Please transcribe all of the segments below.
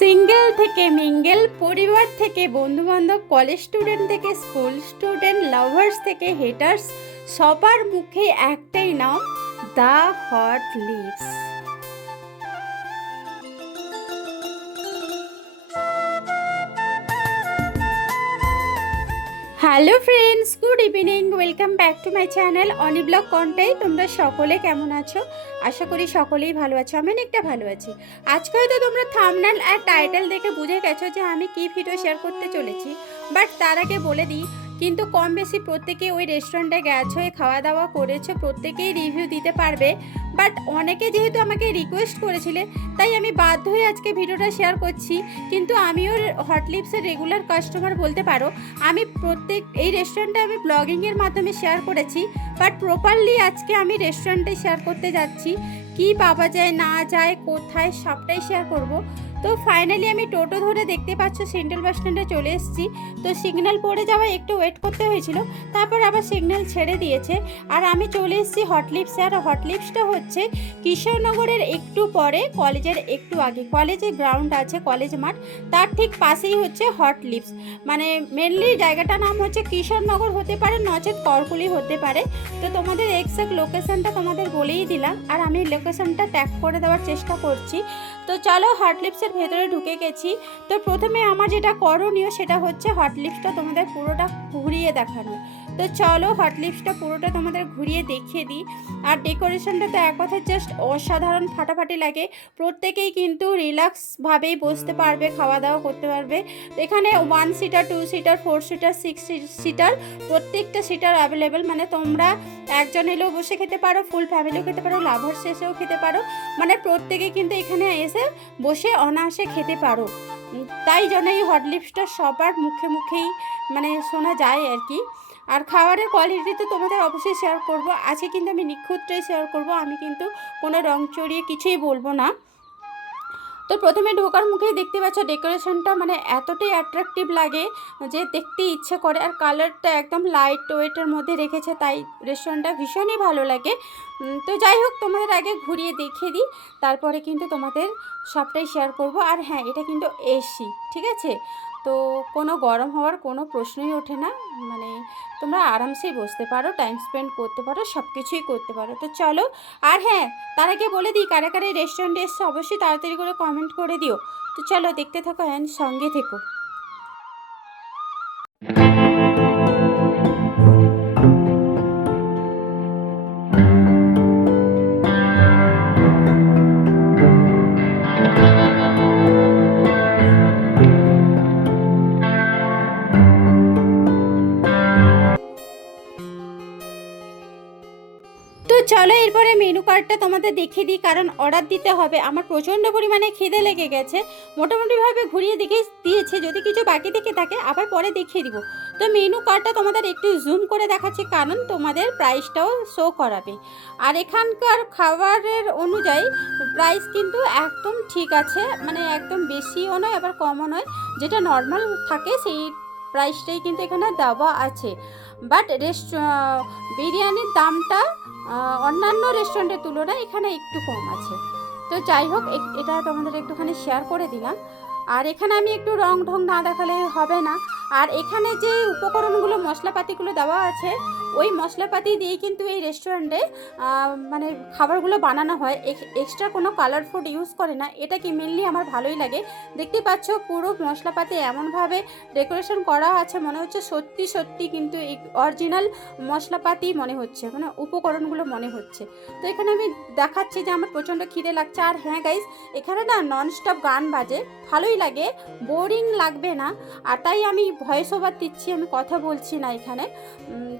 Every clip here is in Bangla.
সিঙ্গেল থেকে মিঙ্গেল, পরিবার থেকে বন্ধুবান্ধব, কলেজ স্টুডেন্ট থেকে স্কুল স্টুডেন্ট, লাভার্স থেকে হেটার্স, সবার মুখে একটাই নাম, the hot leaves. Hello friends, good evening, welcome back to my channel অনিব্লগ Contai. তোমরা সকলে কেমন আছো? আশা করি সকলেই ভালো আছো, আমি অনেকটা ভালো আছি। আজকে হয়তো তোমরা থামনাল আর টাইটেল দেখে বুঝে গেছো যে আমি কি ভিডিও শেয়ার করতে চলেছি বাট তার আগে বলে দিই কিন্তু কম বেশি প্রত্যেকে ওই রেস্টুরেন্টে গেছো খাওয়া দাওয়া করেছ, প্রত্যেকেই রিভিউ দিতে পারবে। বাট অনেকে যেহেতু আমাকে রিকোয়েস্ট করেছিলে, তাই আমি বাধ্য হয়ে আজকে ভিডিওটা শেয়ার করছি। কিন্তু আমিও হটলিপসের রেগুলার কাস্টমার বলতে পারো, আমি প্রত্যেক, এই রেস্টুরেন্টে আমি ব্লগিংয়ের মাধ্যমে শেয়ার করেছি। বাট প্রপারলি আজকে আমি রেস্টুরেন্টে শেয়ার করতে যাচ্ছি। কি পাওয়া যায়, না যায়, কোথায়, সবটাই শেয়ার করব। তো ফাইনালি আমি টোটো ধরে দেখতে পাচ্ছ সেন্ট্রাল বাস স্ট্যান্ডে চলে এসেছি। তো সিগন্যাল পড়ে যাওয়ায় একটু ওয়েট করতে হয়েছিল, তারপর আবার সিগন্যাল ছেড়ে দিয়েছে। আর আমি চলে এসেছি হটলিপসে আর হটলিপসটা হচ্ছে কিশোরনগরের একটু পরে, কলেজের একটু আগে। কলেজে গ্রাউন্ড আছে, কলেজ মাঠ। তার ঠিক পাশেই হচ্ছে হট লিপস মানে মেনলি জায়গাটার নাম হচ্ছে কিশোরনগর হতে পারে, নচেত করকুলি হতে পারে। তো তোমাদের এক্সাক্ট লোকেশানটা তোমাদের বলেই দিলাম। আর আমি লোকেশনটা ট্যাগ করে দেওয়ার চেষ্টা করছি। তো চলো হট লিপসের ভেতরে ঢুকে গেছি। তো প্রথমে আমার যেটা করণীয় সেটা হচ্ছে হট লিপসটা তোমাদের পুরোটা ঘুরিয়ে দেখানো। তো চলো হট লিপসটা পুরোটা তোমাদের ঘুরিয়ে দেখিয়ে দিই। আর ডেকোরেশনটা তো এক কথা জাস্ট অসাধারণ ফাটাফাটি লাগে। প্রত্যেকেই কিন্তু রিল্যাক্সভাবেই বসতে পারবে খাওয়া দাওয়া করতে পারবে। এখানে one seater two seater four seater six seater প্রত্যেকটা সিটার অ্যাভেলেবেল মানে তোমরা একজন এলেও বসে খেতে পারো ফুল ফ্যামিলিও খেতে পারো লাভার্স এসেও খেতে পারো। মানে প্রত্যেকে কিন্তু এখানে এসে বসে অনায়াসে খেতে পারো। তাই জন্য এই হট লিপসটা সবার মুখে মুখেই মানে শোনা যায় আর কি। আর খাবারের কোয়ালিটি তো তোমাদের অবশ্যই শেয়ার করব। আজকে কিন্তু আমি নিখুঁতটাই শেয়ার করব। আমি কিন্তু কোনো রং চড়িয়ে কিছুই বলব না। তো প্রথমে ঢোকার মুখেই দেখতে পাচ্ছ ডেকোরেশনটা মানে এতটাই অ্যাট্রাকটিভ লাগে যে দেখতে ইচ্ছে করে। আর কালারটা একদম লাইট ওয়েটের মধ্যে রেখেছে, তাই রেস্টুরেন্টটা ভীষণই ভালো লাগে। তো যাই হোক, তোমাদের আগে ঘুরিয়ে দেখিয়ে দিই। তারপরে কিন্তু তোমাদের সবটাই শেয়ার করব। আর হ্যাঁ এটা কিন্তু এসি ঠিক আছে? তো কোনো গরম হওয়ার কোনো প্রশ্নই ওঠে না। মানে তোমরা আরামসেই বসতে পারো টাইম স্পেন্ড করতে পারো সব কিছুই করতে পারো। তো চলো, আর হ্যাঁ তার আগে বলে দিই, কারা কারা রেস্টুরেন্টে এসছে, অবশ্যই তাড়াতাড়ি করে কমেন্ট করে দিও। তো চলো, দেখতে থাকো অ্যান্ড সঙ্গে থেকো। মেনু কার্ডটা তোমাদের দেখিয়ে দিই, কারণ অর্ডার দিতে হবে। আমার প্রচণ্ড পরিমাণে খিদে লেগে গেছে। মোটামুটিভাবে ঘুরিয়ে দেখে দিয়েছে, যদি কিছু বাকি থেকে থাকে, আবার পরে দেখিয়ে দিব। তো মেনু কার্ডটা তোমাদের একটু জুম করে দেখাচ্ছি, কারণ তোমাদের প্রাইসটাও শো করাবে। আর এখানকার খাবারের অনুযায়ী প্রাইস কিন্তু একদম ঠিক আছে মানে একদম বেশিও নয়, আবার কমও নয়। যেটা নর্মাল থাকে, সেই প্রাইসটাই কিন্তু এখানে দেওয়া আছে। বাট রেস্ট বিরিয়ানির দামটা অন্যান্য রেস্টুরেন্টের তুলনায় এখানে একটু কম আছে। তো যাই হোক এটা তোমাদের একটুখানি শেয়ার করে দিলাম। আর এখানে আমি একটু রং ঢং না দেখালে হবে না। আর এখানে যে উপকরণগুলো মশলাপাতিগুলো দেওয়া আছে, ওই মশলাপাতি দিয়েই কিন্তু এই রেস্টুরেন্টে মানে খাবারগুলো বানানো হয়। এক্সট্রা কোনো কালার ফুড ইউজ করে না। এটা কি মেনলি আমার ভালোই লাগে। দেখতে পাচ্ছ পুরো মশলাপাতি এমনভাবে ডেকোরেশন করা আছে, মনে হচ্ছে সত্যি সত্যি কিন্তু অরিজিনাল মশলাপাতি মনে হচ্ছে মানে উপকরণগুলো মনে হচ্ছে। তো এখানে আমি দেখাচ্ছি যে আমার প্রচণ্ড খিদে লাগছে। আর হ্যাঁ গাইস এখানে না ননস্টপ গান বাজে। ভালোই লাগে বোরিং লাগবে না। আর তাই আমি ভয়েস ওভার দিচ্ছি, আমি কথা বলছি না এখানে?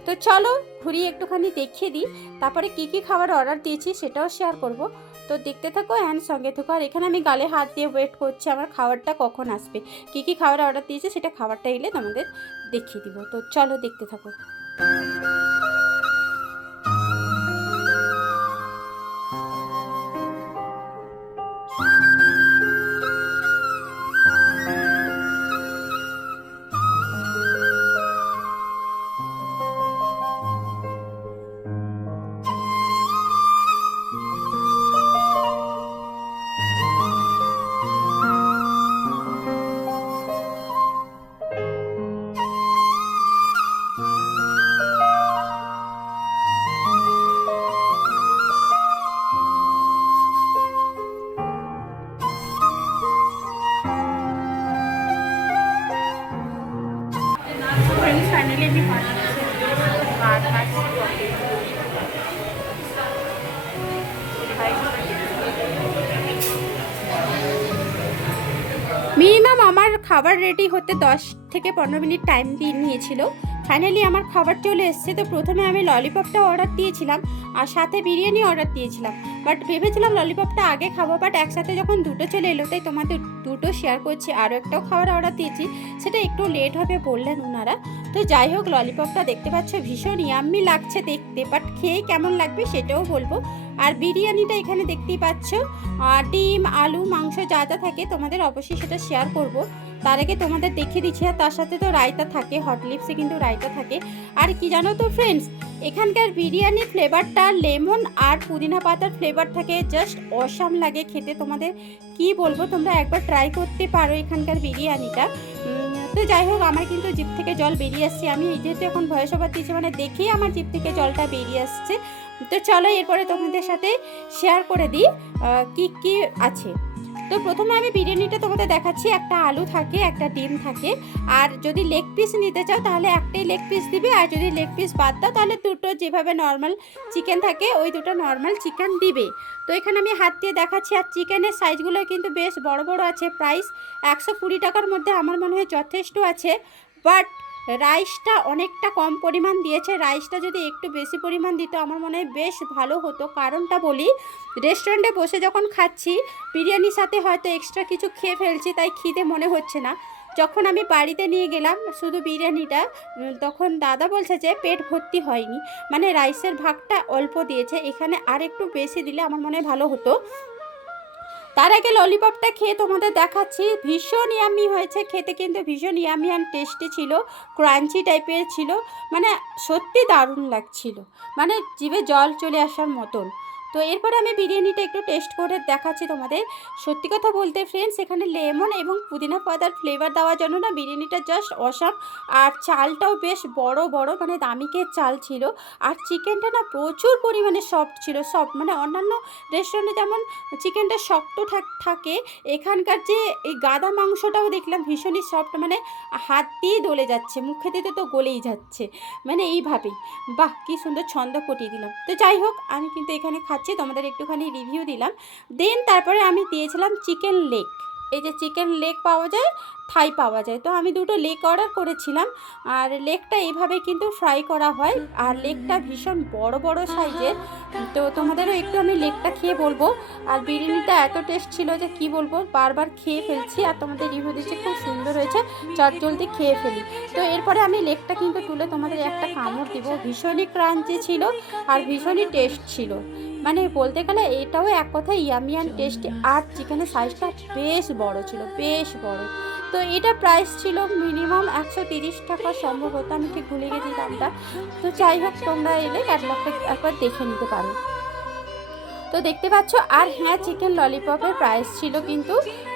তো চলো ঘুরিয়ে একটুখানি দেখিয়ে দিই। তারপরে কী কী খাবার অর্ডার দিয়েছি সেটাও শেয়ার করব। তো দেখতে থাকো অ্যান্ড সঙ্গে থাকো। আর এখানে আমি গালে হাত দিয়ে ওয়েট করছি আমার খাবারটা কখন আসবে। কী কী খাবার অর্ডার দিয়েছি সেটা খাবারটা এলে তোমাদের দেখিয়ে দিব। তো চলো দেখতে থাকো। ফাইনালি আমি মিনিমাম আমার খাবার রেডি হতে দশ থেকে পনেরো মিনিট টাইম দিয়ে নিয়েছিল। ফাইনালি আমার খাবার চলে এসেছে, তো প্রথমে আমি ললিপপটা অর্ডার দিয়েছিলাম আর সাথে বিরিয়ানি অর্ডার দিয়েছিলাম। বাট ভেবেছিলাম ললিপপটা আগে খাব বাট একসাথে যখন দুটো চলে এলো, তাই তোমাদের দুটো শেয়ার করছি, আরও একটাও খাবার অর্ডার দিয়েছি। সেটা একটু লেট হবে বললেন ওনারা তো যাই হোক, ললিপপটা দেখতে পাচ্ছ ভীষণ ইয়াম্মি লাগছে দেখতে বাট খেয়ে কেমন লাগবে সেটাও বলব। আর বিরিয়ানিটা এখানে দেখতেই পাচ্ছ ডিম, আলু, মাংস যা যা থাকে তোমাদের অবশ্যই সেটা শেয়ার করব। তার আগে তোমাদের দেখিয়ে দিচ্ছি, আর তার সাথে তো রায়তা থাকে হট লিপসে কিন্তু রায়তা থাকে। আর কি জানো তো ফ্রেন্ডস এখানকার বিরিয়ানির ফ্লেভারটা লেমন আর পুদিনা পাতার ফ্লেভার থাকে জাস্ট অসাম লাগে খেতে। তোমাদের কি বলব, তোমরা একবার ট্রাই করতে পারো এখানকার বিরিয়ানিটা। তো যাই হোক, আমার কিন্তু জিপ থেকে জল বেরিয়ে আসছে। আমি এই যেহেতু এখন ভয়েস ওভার দিচ্ছি মানে দেখেই আমার জিপ থেকে জলটা বেরিয়ে আসছে। তো চলো, এরপরে তোমাদের সাথে শেয়ার করে দিই কি কি আছে। তো প্রথমে আমি বিরিয়ানিটা তোমাদের দেখাচ্ছি। একটা আলু থাকে, একটা ডিম থাকে। আর যদি লেগ পিস নিতে চাও তাহলে একটাই লেগ পিস দিবে। আর যদি লেগ পিস বাদ দাও তাহলে দুটো যেভাবে নর্মাল চিকেন থাকে, ওই দুটো নর্মাল চিকেন দিবে। তো এখানে আমি হাত দিয়ে দেখাচ্ছি। আর চিকেনের সাইজগুলো কিন্তু বেশ বড় বড় আছে। প্রাইস একশো কুড়ি টাকার মধ্যে আমার মনে হয় যথেষ্ট আছে। বাট রাইসটা অনেকটা কম পরিমাণ দিয়েছে। রাইসটা যদি একটু বেশি পরিমাণ দিত, আমার মনে হয় বেশ ভালো হতো। কারণটা বলি রেস্টুরেন্টে বসে যখন খাচ্ছি, বিরিয়ানির সাথে হয়তো এক্সট্রা কিছু খেয়ে ফেলছি, তাই খিদে মনে হচ্ছে না। যখন আমি বাড়িতে নিয়ে গেলাম শুধু বিরিয়ানিটা তখন দাদা বলছে যে পেট ভর্তি হয়নি। মানে রাইসের ভাগটা অল্প দিয়েছে। এখানে আর একটু বেশি দিলে আমার মনে হয় ভালো হতো। তার আগে ললিপপটা খেয়ে তোমাদের দেখাচ্ছি। ভীষণ ইয়ামি হয়েছে খেতে, কিন্তু ভীষণ ইয়ামি অ্যান্ড টেস্টি ছিল ক্রাঞ্চি টাইপের ছিল। মানে সত্যি দারুণ লাগছিল। মানে জিভে জল চলে আসার মতন। তো এরপরে আমি বিরিয়ানিটা একটু টেস্ট করে দেখাচ্ছি তোমাদের। সত্যি কথা বলতে ফ্রেন্ডস এখানে লেমন এবং পুদিনা পাতার ফ্লেভার দেওয়ার জন্য না বিরিয়ানিটা জাস্ট অসাম আর চালটাও বেশ বড় বড় মানে দামিকের চাল ছিল। আর চিকেনটা না প্রচুর পরিমাণে সফট ছিল সফট মানে অন্যান্য রেস্টুরেন্টে যেমন চিকেনটা শক্ত থাক- এখানকার যে এই গাদা মাংসটাও দেখলাম ভীষণই সফট মানে হাত দিয়েই দলে যাচ্ছে, মুখে দিতে তো গলেই যাচ্ছে। মানে এইভাবেই। বাহ, কি সুন্দর ছন্দ পটিয়ে দিলাম। তো যাই হোক, আমি কিন্তু এখানে খাচ্ছি তোমাদের একটুখানি রিভিউ দিলাম। দেন তারপরে আমি দিয়েছিলাম চিকেন লেগ এই যে চিকেন লেগ পাওয়া যায় থাই পাওয়া যায়। তো আমি দুটো লেগ অর্ডার করেছিলাম। আর লেগটা এইভাবে কিন্তু ফ্রাই করা হয়। আর লেগটা ভীষণ বড় বড় সাইজের। তো তোমাদেরও একটু আমি লেগটা খেয়ে বলব। আর বিরিয়ানিটা এত টেস্ট ছিল যে কি বলব, বারবার খেয়ে ফেলছি। আর তোমাদের রিভিউ দিচ্ছি, খুব সুন্দর হয়েছে। চট জলদি খেয়ে ফেলি। তো এরপরে আমি লেগটা কিন্তু তুলে তোমাদের একটা কামড় দিব। ভীষণই ক্রাঞ্চি ছিল আর ভীষণই টেস্ট ছিল। মানে বলতে গেলে এটাও এক কথা ইয়ামিয়ান টেস্টি আর চিকেনের সাইজটা বেশ বড় ছিল, বেশ বড়। তো এটা প্রাইস ছিল মিনিমাম একশো তিরিশ টাকা সম্ভবত, আমি ঠিক ভুলে গেছি দামটা। তো যাই হোক, তোমরা এলে ক্যাটলগটা একবার দেখে নিতে পারো। তো দেখতে পাচ্ছ, আর হ্যাঁ চিকেন ললিপপের প্রাইস ছিল কিন্তু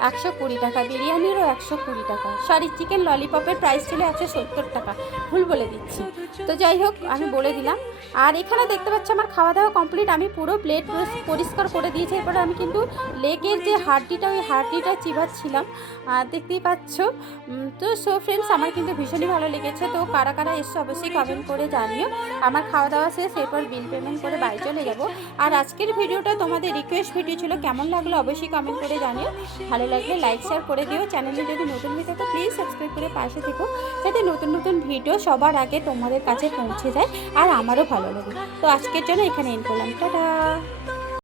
একশো কুড়ি টাকা, বিরিয়ানিরও একশো কুড়ি টাকা। সরি চিকেন ললিপপের প্রাইস ছিল একশো সত্তর টাকা। ভুল বলে দিচ্ছি। তো যাই হোক, আমি বলে দিলাম। আর এখানে দেখতে পাচ্ছ আমার খাওয়া দাওয়া কমপ্লিট আমি পুরো প্লেট পরিষ্কার করে দিয়েছি। এরপরে আমি কিন্তু লেগের যে হাড্ডিটা, ওই হাড্ডিটা চিবাচ্ছিলাম। দেখতেই পাচ্ছ তো সো ফ্রেন্ডস আমার কিন্তু ভীষণই ভালো লেগেছে। তো কারা কারা এসছে অবশ্যই কমেন্ট করে জানিও। আমার খাওয়া দাওয়া শেষ, এরপর বিল পেমেন্ট করে বাড়ি চলে যাব। আর আজকের ভিডিওটা তোমাদের রিকোয়েস্ট ভিডিও ছিল, কেমন লাগল অবশ্যই কমেন্ট করে জানিও। ভালো লাগলে লাইক শেয়ার করে দিও। চ্যানেলে যদি নতুন হয়ে থাকো প্লিজ সাবস্ক্রাইব করে পাশে থেকো। যাতে নতুন নতুন ভিডিও সবার আগে তোমাদের কাছে পৌঁছে যায় আর আমারও ভালো লাগে। তো আজকের জন্য এখানে এন করলাম। টাটা!